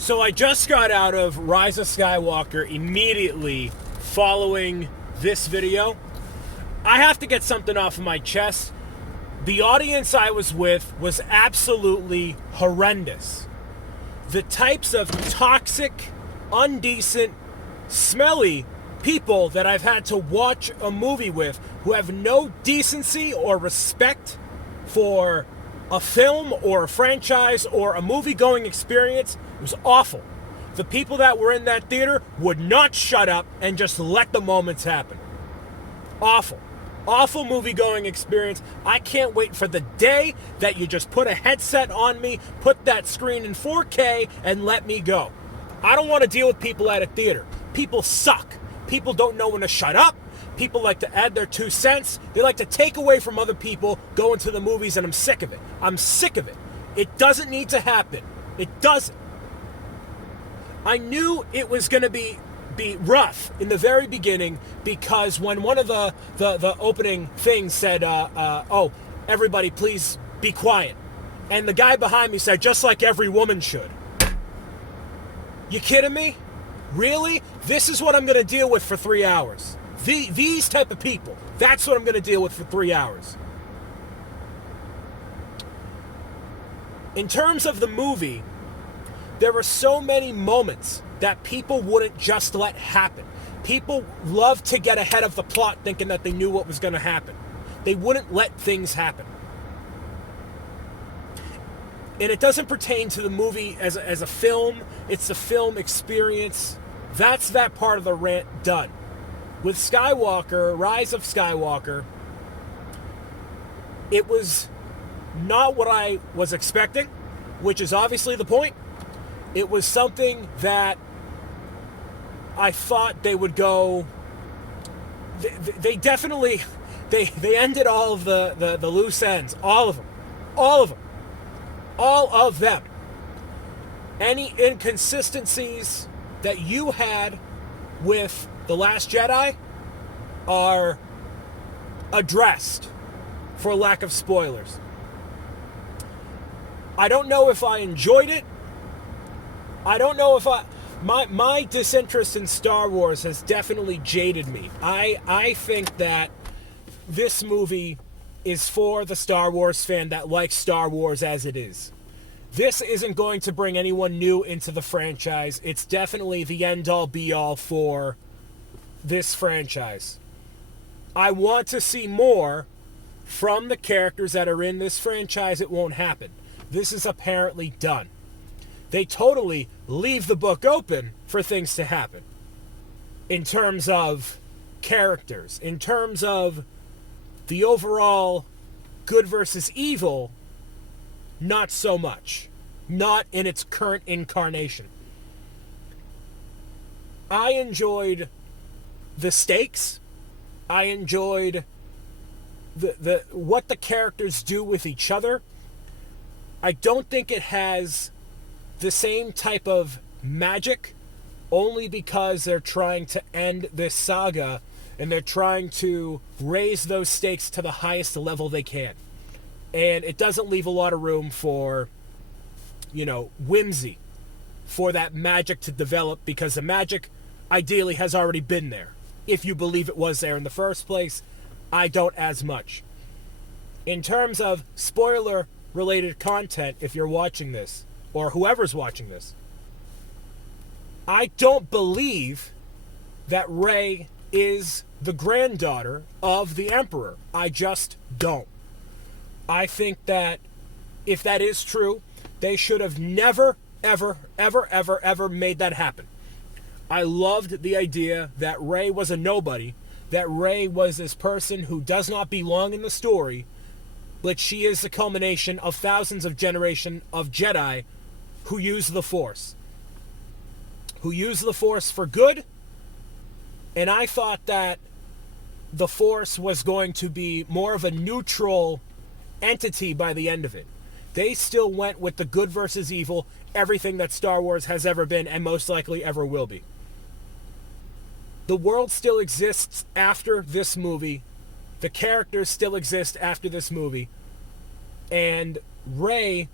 So I just got out of Rise of Skywalker immediately following this video. I have to get something off of my chest. The audience I was with was absolutely horrendous. The types of toxic, undecent, smelly people that I've had to watch a movie with who have no decency or respect for a film or a franchise or a movie-going experience. It was awful. The people that were in that theater would not shut up and just let the moments happen. Awful. Awful movie-going experience. I can't wait for the day that you just put a headset on me, put that screen in 4K, and let me go. I don't want to deal with people at a theater. People suck. People don't know when to shut up. People like to add their 2 cents. They like to take away from other people going to the movies, and I'm sick of it. I'm sick of it. It doesn't need to happen. It doesn't. I knew it was going to be rough in the very beginning because when one of the opening things said, oh, everybody please be quiet. And the guy behind me said, just like every woman should. You kidding me? Really? This is what I'm going to deal with for 3 hours. These type of people. That's what I'm going to deal with for 3 hours. In terms of the movie, there were so many moments that people wouldn't just let happen. People love to get ahead of the plot thinking that they knew what was going to happen. They wouldn't let things happen. And it doesn't pertain to the movie as a film. It's a film experience. That's that part of the rant done. With Skywalker, Rise of Skywalker, it was not what I was expecting, which is obviously the point. It was something that I thought they would go. They definitely they ended all of the loose ends, all of them. Any inconsistencies that you had with The Last Jedi are addressed, for lack of spoilers. I don't know if I enjoyed it. I don't know if my disinterest in Star Wars has definitely jaded me. I think that this movie is for the Star Wars fan that likes Star Wars as it is. This isn't going to bring anyone new into the franchise. It's definitely the end-all be-all for this franchise. I want to see more from the characters that are in this franchise. It won't happen. This is apparently done. They totally leave the book open for things to happen. In terms of characters, in terms of the overall good versus evil, not so much. Not in its current incarnation. I enjoyed the stakes. I enjoyed the what the characters do with each other. I don't think it has the same type of magic, only because they're trying to end this saga and they're trying to raise those stakes to the highest level they can. And it doesn't leave a lot of room for, whimsy, for that magic to develop, because the magic ideally has already been there. If you believe it was there in the first place, I don't as much. In terms of spoiler-related content, if you're watching this, or whoever's watching this, I don't believe that Rey is the granddaughter of the Emperor. I just don't. I think that if that is true, they should have never, ever, ever, ever, ever made that happen. I loved the idea that Rey was a nobody, that Rey was this person who does not belong in the story, but she is the culmination of thousands of generations of Jedi who use the Force. Who use the Force for good, and I thought that the Force was going to be more of a neutral entity by the end of it. They still went with the good versus evil, everything that Star Wars has ever been and most likely ever will be. The world still exists after this movie. The characters still exist after this movie. And Rey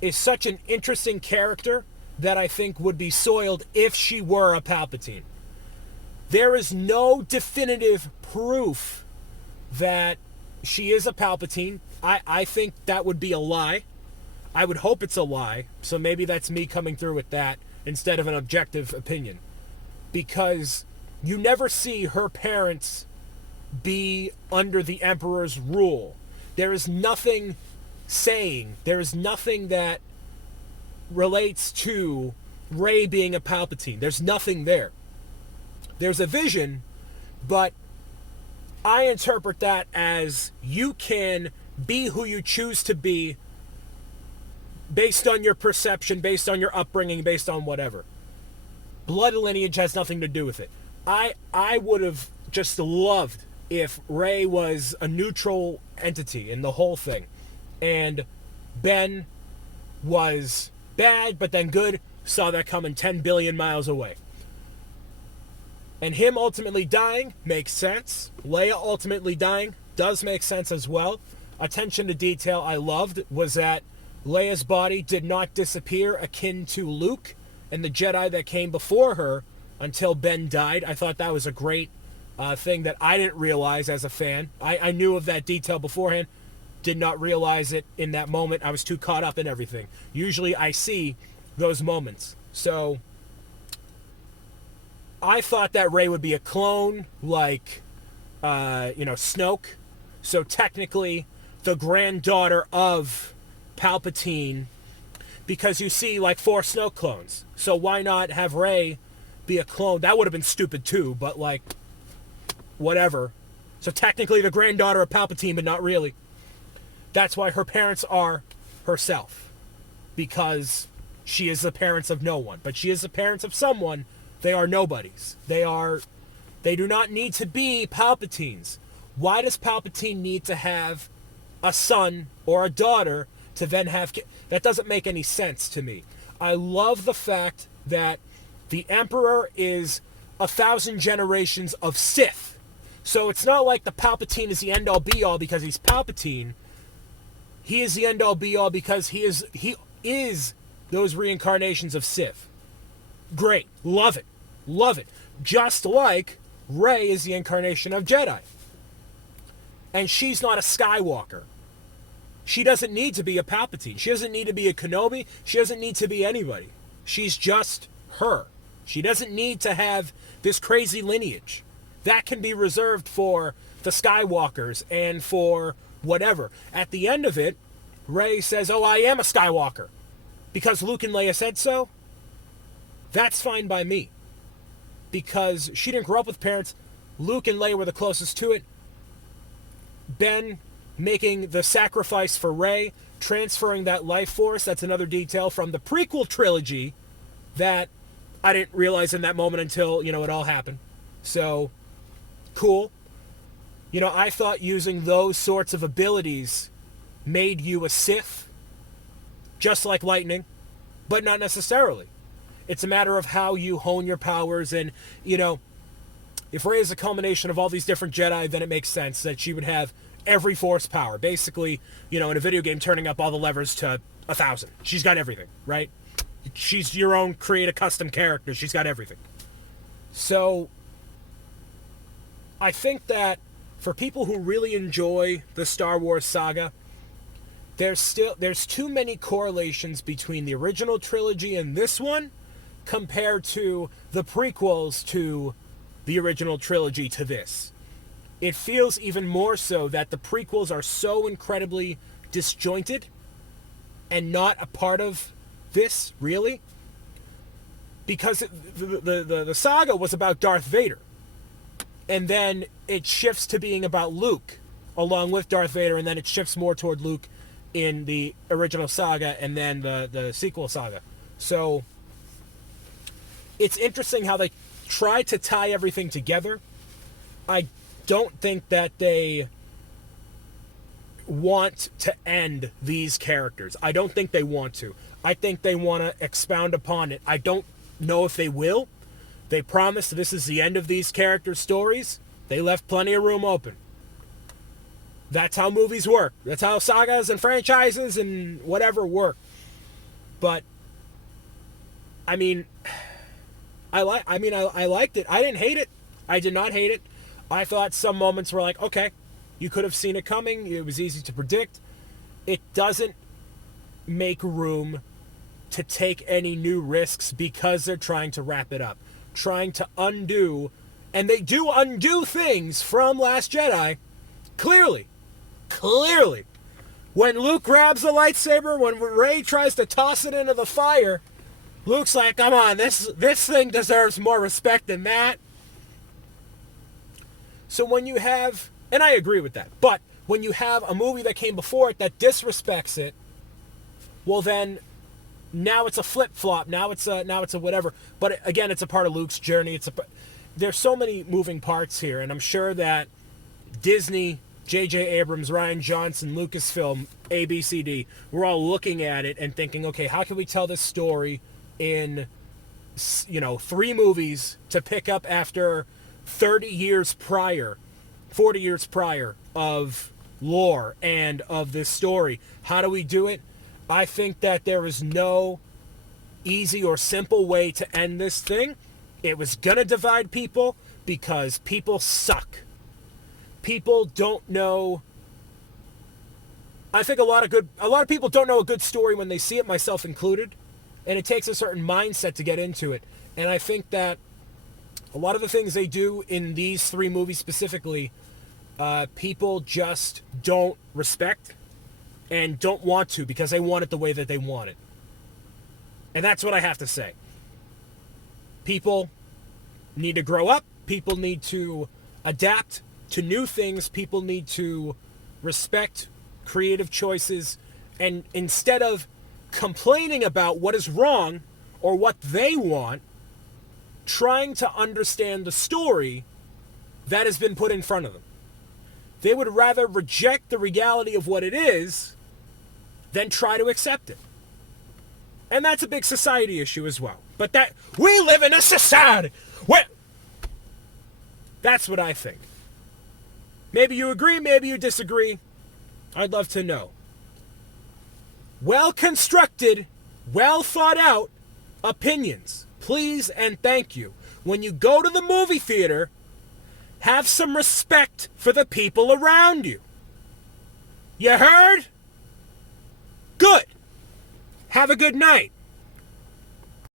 is such an interesting character that I think would be soiled if she were a Palpatine. There is no definitive proof that she is a Palpatine. I think that would be a lie. I would hope it's a lie, so maybe that's me coming through with that instead of an objective opinion. Because you never see her parents be under the Emperor's rule. There is nothing there is nothing that relates to Rey being a Palpatine. There's nothing there. There's a vision, but I interpret that as you can be who you choose to be based on your perception, based on your upbringing, based on whatever. Blood lineage has nothing to do with it. I would have just loved if Rey was a neutral entity in the whole thing, and Ben was bad but then good, saw that coming 10 billion miles away. And him ultimately dying makes sense. Leia ultimately dying does make sense as well. Attention to detail I loved was that Leia's body did not disappear akin to Luke and the Jedi that came before her until Ben died. I thought that was a great thing that I didn't realize as a fan. I knew of that detail beforehand, did not realize it in that moment. I was too caught up in everything. Usually I see those moments. So I thought that Rey would be a clone like, Snoke. So technically the granddaughter of Palpatine, because you see like 4 Snoke clones. So why not have Rey be a clone? That would have been stupid too, but like, whatever. So technically the granddaughter of Palpatine, but not really. That's why her parents are herself, because she is the parents of no one. But she is the parents of someone. They are nobodies. They do not need to be Palpatines. Why does Palpatine need to have a son or a daughter to then have that doesn't make any sense to me. I love the fact that the Emperor is 1,000 generations of Sith. So it's not like the Palpatine is the end-all be-all because he's Palpatine. He is the end-all be-all because he is those reincarnations of Sith. Great. Love it. Love it. Just like Rey is the incarnation of Jedi. And she's not a Skywalker. She doesn't need to be a Palpatine. She doesn't need to be a Kenobi. She doesn't need to be anybody. She's just her. She doesn't need to have this crazy lineage. That can be reserved for the Skywalkers and for whatever. At the end of it, Rey says, "Oh, I am a Skywalker," because Luke and Leia said so. That's fine by me. Because she didn't grow up with parents. Luke and Leia were the closest to it. Ben making the sacrifice for Rey, transferring that life force, that's another detail from the prequel trilogy that I didn't realize in that moment until, it all happened. So, cool. I thought using those sorts of abilities made you a Sith, just like lightning, but not necessarily. It's a matter of how you hone your powers, and, if Rey is a culmination of all these different Jedi, then it makes sense that she would have every force power. Basically, in a video game, turning up all the levers to 1,000. She's got everything, right? She's your own create a custom character. She's got everything. So, I think that for people who really enjoy the Star Wars saga, there's too many correlations between the original trilogy and this one compared to the prequels to the original trilogy to this. It feels even more so that the prequels are so incredibly disjointed and not a part of this, really. Because the saga was about Darth Vader. And then it shifts to being about Luke, along with Darth Vader, and then it shifts more toward Luke in the original saga and then the sequel saga. So, it's interesting how they try to tie everything together. I don't think that they want to end these characters. I don't think they want to. I think they want to expound upon it. I don't know if they will. They promised this is the end of these characters' stories. They left plenty of room open. That's how movies work. That's how sagas and franchises and whatever work. But I mean, I liked it. I didn't hate it. I did not hate it. I thought some moments were like, okay, you could have seen it coming. It was easy to predict. It doesn't make room to take any new risks because they're trying to wrap it up, trying to undo, and they do undo things from Last Jedi, clearly. When Luke grabs the lightsaber, when Rey tries to toss it into the fire, Luke's like, come on, this thing deserves more respect than that. So when you have, and I agree with that, but when you have a movie that came before it that disrespects it, well then, now it's a flip-flop, now it's a whatever. But again, it's a part of Luke's journey. There's so many moving parts here, and I'm sure that Disney, J.J. Abrams, Rian Johnson, Lucasfilm, ABCD, we're all looking at it and thinking, okay, how can we tell this story in, 3 movies to pick up after 30 years prior, 40 years prior of lore and of this story? How do we do it? I think that there is no easy or simple way to end this thing. It was gonna divide people because people suck. People don't know. I think a lot of people don't know a good story when they see it, myself included, and it takes a certain mindset to get into it. And I think that a lot of the things they do in these 3 movies specifically, people just don't respect and don't want to because they want it the way that they want it. And that's what I have to say. People need to grow up. People need to adapt to new things. People need to respect creative choices. And instead of complaining about what is wrong or what they want, trying to understand the story that has been put in front of them. They would rather reject the reality of what it is than try to accept it. And that's a big society issue as well. But that we live in a society where that's what I think. Maybe you agree, maybe you disagree. I'd love to know. Well constructed, well thought out opinions. Please and thank you. When you go to the movie theater, have some respect for the people around you. You heard? Good. Have a good night.